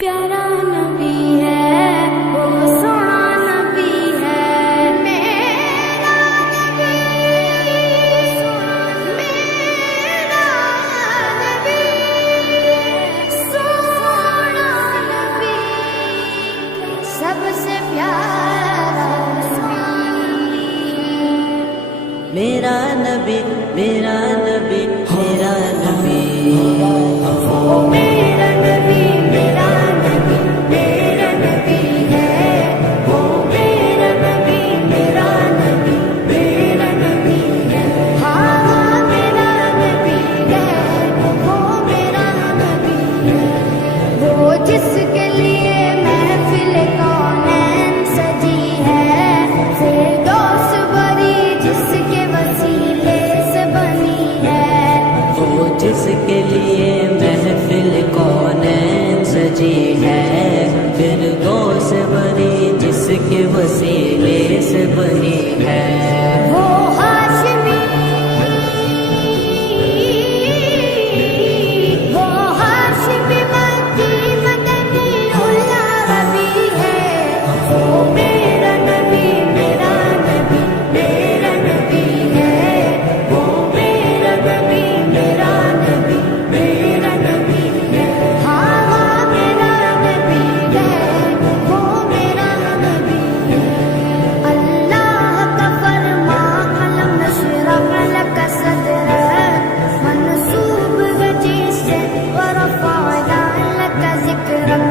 پیارا نبی ہے وہ سونا نبی ہے میرا نبی میرا نبی سونا نبی سب سے پیارا نبی میرا نبی میرا نبی میرا نبی میرا نبی میرا نبی میرا نبی ہے وہ میرا نبی میرا نبی میرا نبی ہے ہاں میرا نبی ہے وہ میرا نبی ہے وہ جس کے لیے محفل کونین سجی ہے فردوس بری جس کے وسیلے سے بنی ہے وہ جس کے لیے محفل کونین سجی ہے فردوس بری جس کے وسیلے سے بنی ہے وہ ہاشمی مکی مدنی العربی ہے وہ میرا نبی میرا نبی میرا نبی ہے وہ میرا نبی میرا نبی میرا نبی ہے ہاں میرا نبی ہے وہ میرا نبی ہے اللہ کا فرما قلم نشرح لك صدرك منصوب بجسد ورفعنا لك ذکرک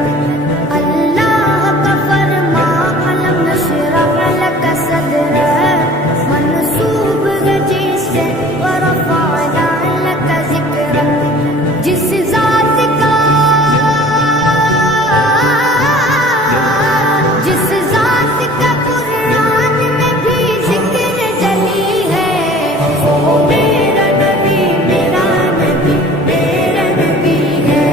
اللہ کا فرما قلم نشرح لك صدرك منصوب بجسد ورفعنا لك ذکرک جس ذات کا قرآن میں بھی ذکر جلی ہے وہ میرا نبی میرا نبی میرا نبی ہے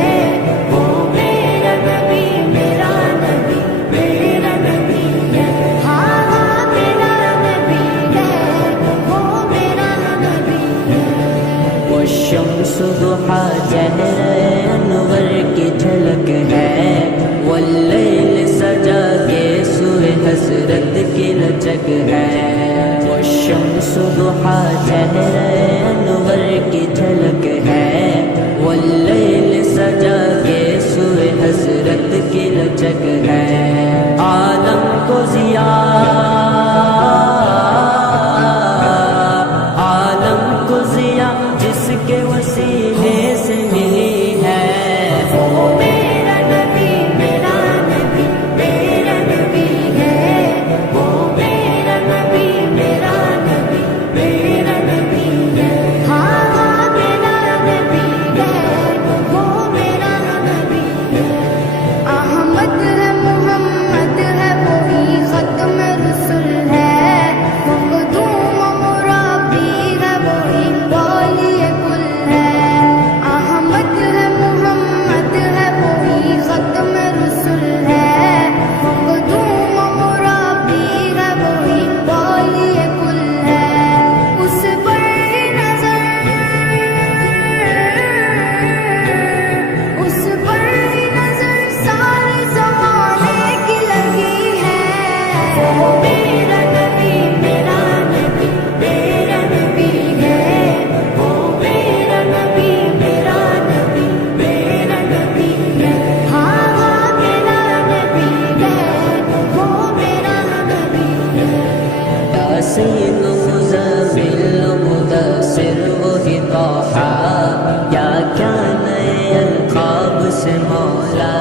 وہ میرا نبی میرا نبی میرا نبی ہے ہاں میرا نبی ہے وہ میرا نبی ہے والشمس ضحا چہر انور کی جھلک ہے واللیل سجا کے سوئے حسرت کی لچک ہے والشمس ضحا چہر انور کی جھلک ہے واللیل سجا کے سوئے حسرت کی لچک ہے عالم کو عالم کو ضیا جس کے وسیلے سے ملی ہے وہ میرا نبی میرا نبی میرا نبی ہے وہ میرا نبی میرا نبی میرا نبی ہے ہاں میرا نبی ہے وہ میرا نبی ہے احمد ہے محمد ہے وہی ختم رسول ہے مخدوم مرابی ہے وہی والی کل ہے احمد ہے محمد ہے وہی ختم رسول ہے مخدوم مرابی ہے وہی والی کل ہے اس پر نظر سارے زمانے کی لگی ہے وہ میرا نبی میرا نبی میرا نبی ہے وہ میرا نبی میرا نبی میرا نبی ہے ہاں میرا نبی ہے وہ میرا نبی ہے یاسین مزمل مدثر وہی طٰہٰ کیا کیا نئے القاب سے مولا